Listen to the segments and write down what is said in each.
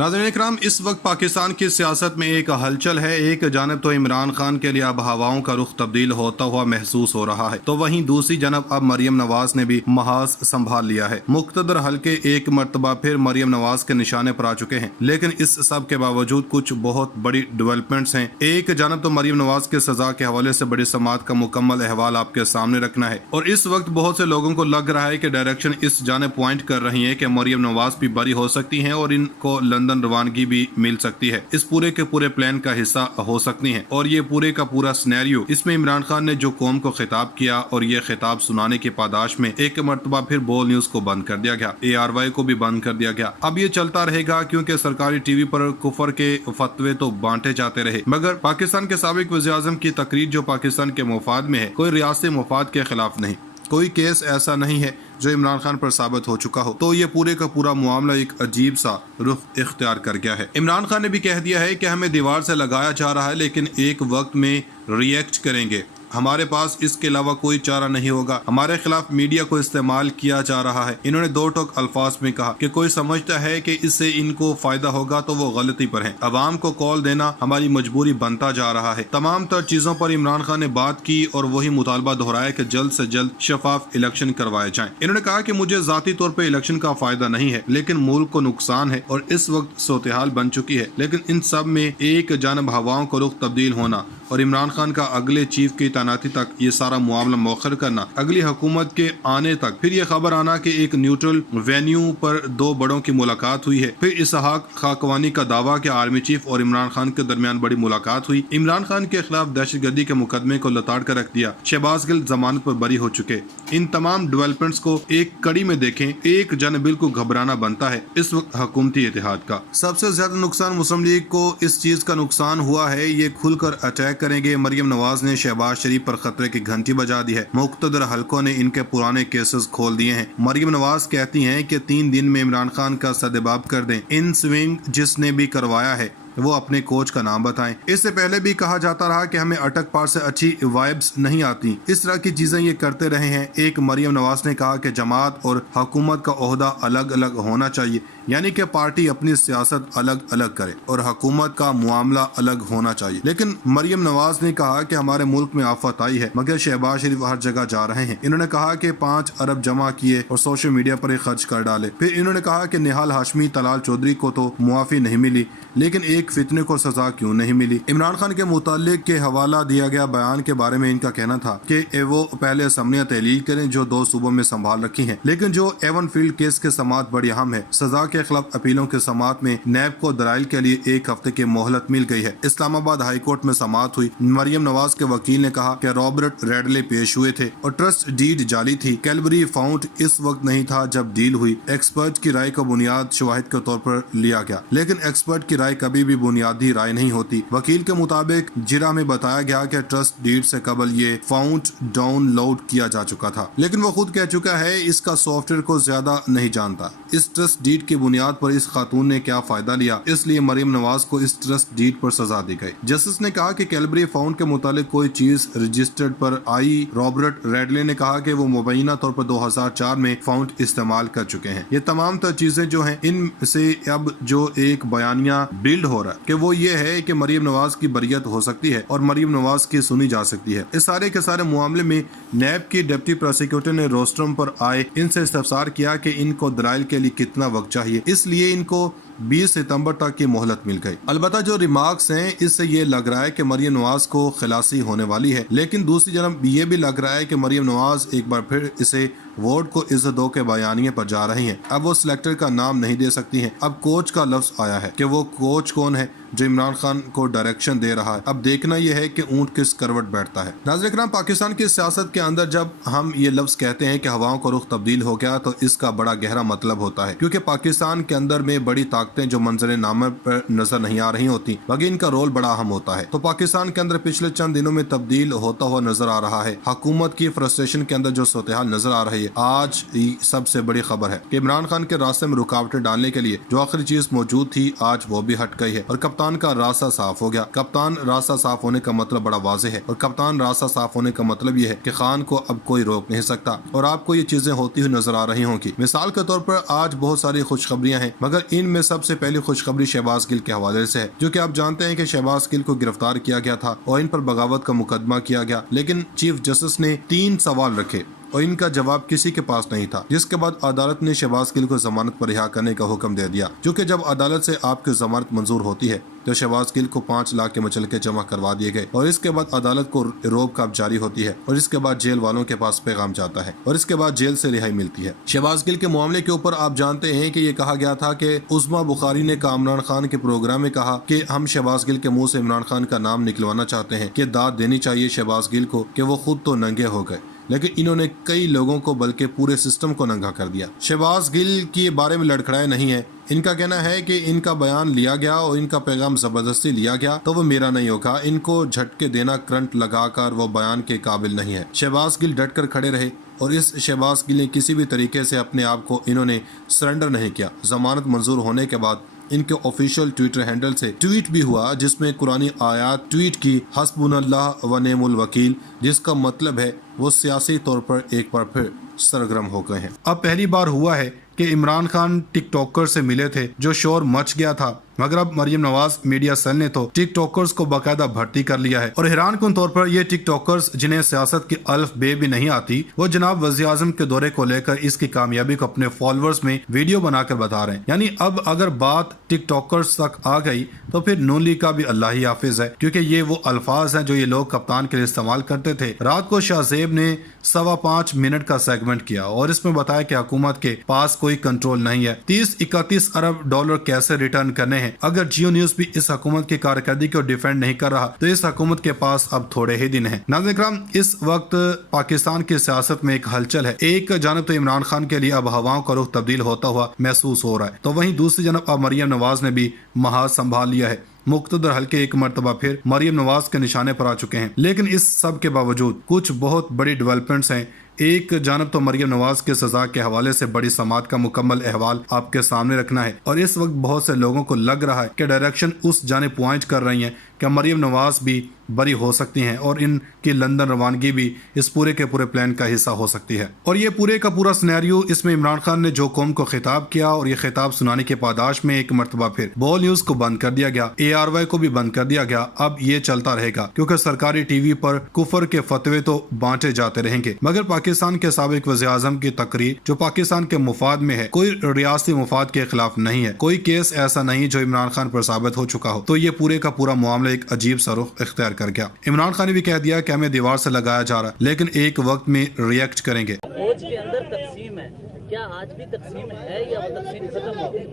नाज़रीन इकराम, इस वक्त पाकिस्तान की सियासत में एक हलचल है। एक जानब तो इमरान खान के लिए अब हवाओं का रुख तब्दील होता हुआ महसूस हो रहा है, तो वहीं दूसरी जानब अब मरियम नवाज ने भी महाज संभाल लिया है। मुख्तदर हल्के एक मरतबा फिर मरियम नवाज के निशाने पर आ चुके हैं, लेकिन इस सब के बावजूद कुछ बहुत बड़ी डेवलपमेंट्स हैं। एक जानब तो मरियम नवाज के सजा के हवाले से बड़ी समात का मुकम्मल अहवाल आपके सामने रखना है, और इस वक्त बहुत से लोगों को लग रहा है कि डायरेक्शन इस जानब पॉइंट कर रही है कि मरियम नवाज भी बरी हो सकती है और इनको लंदन रवानगी भी मिल सकती है, इस पूरे के पूरे प्लान का हिस्सा हो सकती है। और ये पूरे का पूरा सिनेरियो, इसमें इमरान खान ने जो कौम को खिताब किया और ये खिताब सुनाने की पादाश में एक मरतबा फिर बोल न्यूज को बंद कर दिया गया, ARY को भी बंद कर दिया गया। अब ये चलता रहेगा क्योंकि सरकारी टीवी पर कुफर के फतवे तो बांटे जाते रहे, मगर पाकिस्तान के साबिक वज़ीर-ए-आज़म की तकरीर जो पाकिस्तान के मुफाद में है, कोई रियासती मुफाद के खिलाफ नहीं, कोई केस ऐसा नहीं है जो इमरान खान पर साबित हो चुका हो। तो ये पूरे का पूरा मामला एक अजीब सा रुख इख्तियार कर गया है। इमरान खान ने भी कह दिया है कि हमें दीवार से लगाया जा रहा है, लेकिन एक वक्त में रिएक्ट करेंगे, हमारे पास इसके अलावा कोई चारा नहीं होगा। हमारे खिलाफ मीडिया को इस्तेमाल किया जा रहा है। इन्होंने दो टोक अल्फाज में कहा कि कोई समझता है कि इससे इनको फायदा होगा तो वो गलती पर है। अवाम को कॉल देना हमारी मजबूरी बनता जा रहा है। तमाम तर चीजों पर इमरान खान ने बात की और वही मुतालबा दोहराया कि जल्द से जल्द शफाफ इलेक्शन करवाए जाएं। इन्होंने कहा कि मुझे जाती तौर पर इलेक्शन का फायदा नहीं है, लेकिन मुल्क को नुकसान है और इस वक्त सूरत-ए-हाल बन चुकी है। लेकिन इन सब में एक जानब हवाओं का रुख तब्दील होना और इमरान खान का अगले चीफ की तैनाती तक ये सारा मामला मौखर करना, अगली हुकूमत के आने तक, फिर ये खबर आना कि एक न्यूट्रल वेन्यू पर दो बड़ों की मुलाकात हुई है, फिर इसहाक खाकवानी का दावा कि आर्मी चीफ और इमरान खान के दरमियान बड़ी मुलाकात हुई, इमरान खान के खिलाफ दहशतगर्दी के मुकदमे को लताड़ कर रख दिया, शहबाज गिल जमानत पर बरी हो चुके। इन तमाम डेवलपमेंट्स को एक कड़ी में देखें, एक जनबिल को घबराना बनता है इस वक्त हुकूमती इत्तेहाद का। सबसे ज्यादा नुकसान मुस्लिम लीग को इस चीज का नुकसान हुआ है, ये खुलकर अटैक करेंगे। मरियम नवाज ने शहबाज शरीफ पर खतरे की घंटी बजा दी है। मुख्तदर हलकों ने इनके पुराने केसेस खोल दिए हैं। मरियम नवाज कहती हैं कि 3 दिन में इमरान खान का सदेबाब कर दें। इन स्विंग जिसने भी करवाया है वो अपने कोच का नाम बताएं। इससे पहले भी कहा जाता रहा कि हमें अटक पार से अच्छी वाइब्स नहीं आती। इस तरह की चीजें ये करते रहे हैं। एक मरियम नवाज ने कहा कि जमात और हुकूमत का ओहदा अलग अलग होना चाहिए, यानी कि पार्टी अपनी सियासत अलग अलग करे और हुकूमत का मामला अलग होना चाहिए। लेकिन मरियम नवाज ने कहा कि हमारे मुल्क में आफत आई है, मगर शहबाज शरीफ हर जगह जा रहे हैं। इन्होंने कहा कि 5 अरब जमा किए और सोशल मीडिया पर खर्च कर डाले। फिर इन्होंने कहा कि निहाल हाशमी, तलाल चौधरी को तो मुआफी नहीं मिली, लेकिन एक फितने को सजा क्यों नहीं मिली। इमरान खान के मुतालिक के हवाला दिया गया बयान के बारे में इनका कहना था कि वो पहले असम्बलियां तहलील करें जो 2 सूबों में संभाल रखी हैं, लेकिन जो एवन फील्ड केस के समात बड़ी अहम है, सजा के खिलाफ अपीलों के समात में नैब को दलाइल के लिए 1 हफ्ते की मोहलत मिल गई है। इस्लामाबाद हाई कोर्ट में समात हुई। मरियम नवाज के वकील ने कहा कि रॉबर्ट रेडले पेश हुए थे और ट्रस्ट डीड जाली थी। कैलबरी फाउंड इस वक्त नहीं था जब डील हुई। एक्सपर्ट की राय को बुनियाद शवाहिद के तौर पर लिया गया, लेकिन एक्सपर्ट की राय कभी भी बुनियादी राय नहीं होती। वकील के मुताबिक जिरा में बताया गया कि ट्रस्ट डीड से कबल ये फाउंड डाउनलोड किया जा चुका था, लेकिन वो खुद कह चुका है इसका सॉफ्टवेयर को ज्यादा नहीं जानता। इस ट्रस्ट डीड की बुनियाद पर इस खातून ने क्या फायदा लिया, इसलिए मरियम नवाज को इस ट्रस्ट डीड पर सजा दी गई। जस्टिस ने कहा कि कैलबरी फाउंड के मुतालिक कोई चीज रजिस्टर्ड पर आई। रॉबर्ट रेडले ने कहा कि वो मुबैना तौर पर 2004 में फाउंड इस्तेमाल कर चुके हैं। ये तमाम तर चीजें जो हैं, इनसे अब जो एक बयानिया बिल्ड हो रहा है कि वो ये है कि मरियम नवाज की बरियत हो सकती है और मरियम नवाज की सुनी जा सकती है। इस सारे के सारे मामले में नैब की डिप्टी प्रोसिक्यूटर ने रोस्ट्रम पर आए इनसे इस्तफसार किया कि इनको दलाइल के लिए कितना वक्त चाहिए, इसलिए इनको 20 सितंबर तक की मोहलत मिल गई। अलबत्ता जो रिमार्क्स हैं, इससे ये लग रहा है कि मरियम नवाज को खिलासी होने वाली है, लेकिन दूसरी जानब ये भी लग रहा है कि मरियम नवाज एक बार फिर इसे वोट को इज्जत दो के बयानिए पर जा रही हैं। अब वो सिलेक्टर का नाम नहीं दे सकती हैं। अब कोच का लफ्ज आया है कि वो कोच कौन है जो इमरान खान को डायरेक्शन दे रहा है। अब देखना यह है कि ऊंट किस करवट बैठता है। नाज़रीन इकराम, पाकिस्तान की सियासत के अंदर जब हम ये लफ्ज कहते हैं कि हवाओं का रुख तब्दील हो गया, तो इसका बड़ा गहरा मतलब होता है, क्योंकि पाकिस्तान के अंदर में बड़ी ताकतें जो मंजर नामे पर नजर नहीं आ रही होती, बल्कि इनका रोल बड़ा अहम होता है। तो पाकिस्तान के अंदर पिछले चंद दिनों में तब्दील होता हुआ नजर आ रहा है। हुकूमत की फ्रस्ट्रेशन के अंदर जो सूरत-ए-हाल नजर आ रही है, आज सबसे बड़ी खबर है कि इमरान खान के रास्ते में रुकावटें डालने के लिए जो आखिरी चीज मौजूद थी, आज वो भी हट गई है और कप्तान का रास्ता साफ हो गया। कप्तान रास्ता साफ होने का मतलब बड़ा वाज़ेह है, और कप्तान रास्ता साफ होने का मतलब ये है कि खान को अब कोई रोक नहीं सकता। और आपको ये चीजें होती हुई नजर आ रही होंगी। मिसाल के तौर पर आज बहुत सारी खुशखबरियां हैं, मगर इनमें सबसे سب سے پہلی خوشخبری شہباز گل کے حوالے سے ہے، جو کہ آپ جانتے ہیں کہ شہباز گل کو گرفتار کیا گیا تھا اور ان پر بغاوت کا مقدمہ کیا گیا، لیکن چیف جسٹس نے 3 سوال رکھے اور ان کا جواب کسی کے پاس نہیں تھا، جس کے بعد عدالت نے شہباز گل کو ضمانت پر رہا کرنے کا حکم دے دیا، جو کہ جب عدالت سے آپ کی ضمانت منظور ہوتی ہے تو شہباز گل کو 5 لاکھ کے مچلقے جمع کروا دیے گئے اور اس کے بعد عدالت کو روک کاب جاری ہوتی ہے اور اس کے بعد جیل والوں کے پاس پیغام جاتا ہے اور اس کے بعد جیل سے رہائی ملتی ہے۔ شہباز گل کے معاملے کے اوپر آپ جانتے ہیں کہ یہ کہا گیا تھا کہ عظما بخاری نے عمران خان کے پروگرام میں کہا کہ ہم شہباز گل کے منہ سے عمران خان کا نام نکلوانا چاہتے ہیں کہ داد دینی چاہیے شہباز گل کو کہ وہ خود تو ننگے ہو گئے، لیکن انہوں نے کئی لوگوں کو بلکہ پورے سسٹم کو ننگا کر دیا۔ شہباز گل کے بارے میں لڑکھڑائے نہیں ہے، ان کا کہنا ہے کہ ان کا بیان لیا گیا اور ان کا پیغام زبردستی لیا گیا تو وہ میرا نہیں ہوگا، ان کو جھٹکے دینا کرنٹ لگا کر وہ بیان کے قابل نہیں ہے۔ شہباز گل ڈٹ کر کھڑے رہے اور اس شہباز گل نے کسی بھی طریقے سے اپنے آپ کو انہوں نے سرنڈر نہیں کیا۔ ضمانت منظور ہونے کے بعد ان کے آفیشیل ٹویٹر ہینڈل سے ٹویٹ بھی ہوا جس میں قرآنی آیات ٹویٹ کی، حسبنا اللہ و نعم الوکیل، جس کا مطلب ہے وہ سیاسی طور پر ایک بار پھر سرگرم ہو گئے ہیں۔ اب پہلی بار ہوا ہے کہ عمران خان ٹک ٹاکر سے ملے تھے، جو شور مچ گیا تھا، مگر اب مریم نواز میڈیا سیل نے تو ٹک ٹاکرز کو باقاعدہ بھرتی کر لیا ہے اور حیران کن طور پر یہ ٹک ٹاکرز جنہیں سیاست کی الف بے بھی نہیں آتی، وہ جناب وزیر اعظم کے دورے کو لے کر اس کی کامیابی کو اپنے فالوورز میں ویڈیو بنا کر بتا رہے ہیں۔ یعنی اب اگر بات ٹک ٹاکرز تک آ گئی تو پھر نون لیگ کا بھی اللہ ہی حافظ ہے، کیونکہ یہ وہ الفاظ ہیں جو یہ لوگ کپتان کے لیے استعمال کرتے تھے۔ رات کو شاہ زیب نے 5.25 منٹ کا سیگمنٹ کیا اور اس میں بتایا کہ حکومت کے پاس کوئی کنٹرول نہیں ہے، 30-31 ارب ڈالر کیسے ریٹرن کرنے ہیں۔ اگر جیو نیوز بھی اس حکومت کی کارکردگی کو ڈیفینڈ نہیں کر رہا تو اس حکومت کے پاس اب تھوڑے ہی دن ہیں۔ ناظرین کرام، اس وقت پاکستان کی سیاست میں ایک ہلچل ہے۔ ایک جانب تو عمران خان کے لیے اب ہواؤں کا رخ تبدیل ہوتا ہوا محسوس ہو رہا ہے، تو وہیں دوسری جانب اب مریم نواز نے بھی محاذ سنبھال لیا ہے۔ مقتدر حلقے ایک مرتبہ پھر مریم نواز کے نشانے پر آ چکے ہیں، لیکن اس سب کے باوجود کچھ بہت بڑی ڈیولپمنٹس ہیں۔ ایک جانب تو مریم نواز کے سزا کے حوالے سے بڑی سماعت کا مکمل احوال آپ کے سامنے رکھنا ہے اور اس وقت بہت سے لوگوں کو لگ رہا ہے کہ ڈائریکشن اس جانب پوائنٹ کر رہی ہیں کہ مریم نواز بھی بری ہو سکتی ہیں اور ان کی لندن روانگی بھی اس پورے کے پورے پلان کا حصہ ہو سکتی ہے۔ اور یہ پورے کا پورا سینیریو، اس میں عمران خان نے جو قوم کو خطاب کیا اور یہ خطاب سنانے کے پاداش میں ایک مرتبہ پھر بول نیوز کو بند کر دیا گیا، ARY کو بھی بند کر دیا گیا۔ اب یہ چلتا رہے گا کیونکہ سرکاری ٹی وی پر کفر کے فتوے تو بانٹے جاتے رہیں گے، مگر پاکستان کے سابق وزیر اعظم کی تقریر جو پاکستان کے مفاد میں ہے، کوئی ریاستی مفاد کے خلاف نہیں ہے، کوئی کیس ایسا نہیں جو عمران خان پر ثابت ہو چکا ہو، تو یہ پورے کا پورا معاملہ ایک عجیب سا رخ اختیار کر گیا۔ عمران خان نے بھی کہہ دیا کہ ہمیں دیوار سے لگایا جا رہا ہے، لیکن ایک وقت میں ریئیکٹ کریں گے۔ فوج کے اندر تقسیم ہے، کیا آج بھی تقسیم ہے یا وہ تقسیم ختم ہو گئی؟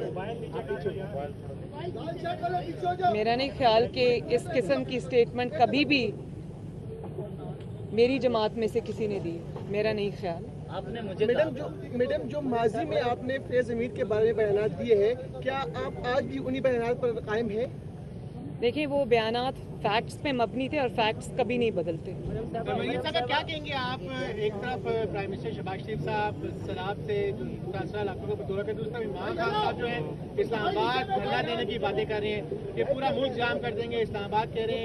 میرا نہیں خیال کہ اس قسم کی سٹیٹمنٹ کبھی بھی میری جماعت میں سے کسی نے دی، میرا نہیں خیال۔ آپ نے مجھے میڈم جو ماضی میں آپ نے فیض حمید کے بارے میں بیانات دیے ہیں، کیا آپ آج بھی انہی بیانات پر قائم ہیں؟ دیکھیں، وہ بیانات فیکٹس پہ مبنی تھے اور فیکٹس کبھی نہیں بدلتے۔ مریم صاحب کیا کہیں گے آپ؟ ایک طرف پرائم منسٹر شہباز شریف صاحب سیلاب سے متاثرہ علاقوں کو دورہ کرتے، دوسری طرف عمران خان صاحب جو ہے اسلام آباد دھرنا دینے کی باتیں کر رہے ہیں کہ پورا ملک جام کر دیں گے، اسلام آباد کہہ رہے ہیں